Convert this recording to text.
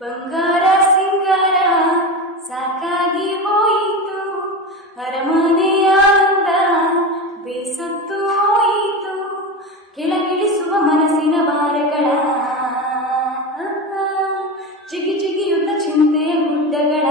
ಬಂಗಾರ ಸಿಂಗಾರ ಸಾಕಾಗಿ ಹೋಯಿತು, ಅರಮನೆಯ ಅಂದ ಬೇಸತ್ತು ಹೋಯಿತು, ಕೆಳಗಿಳಿಸುವ ಮನಸ್ಸಿನ ಭಾರಗಳ ಜಿಗಿ ಜಿಗಿಯುತ್ತ ಚಿಂತೆಯ ಗುಡ್ಡಗಳ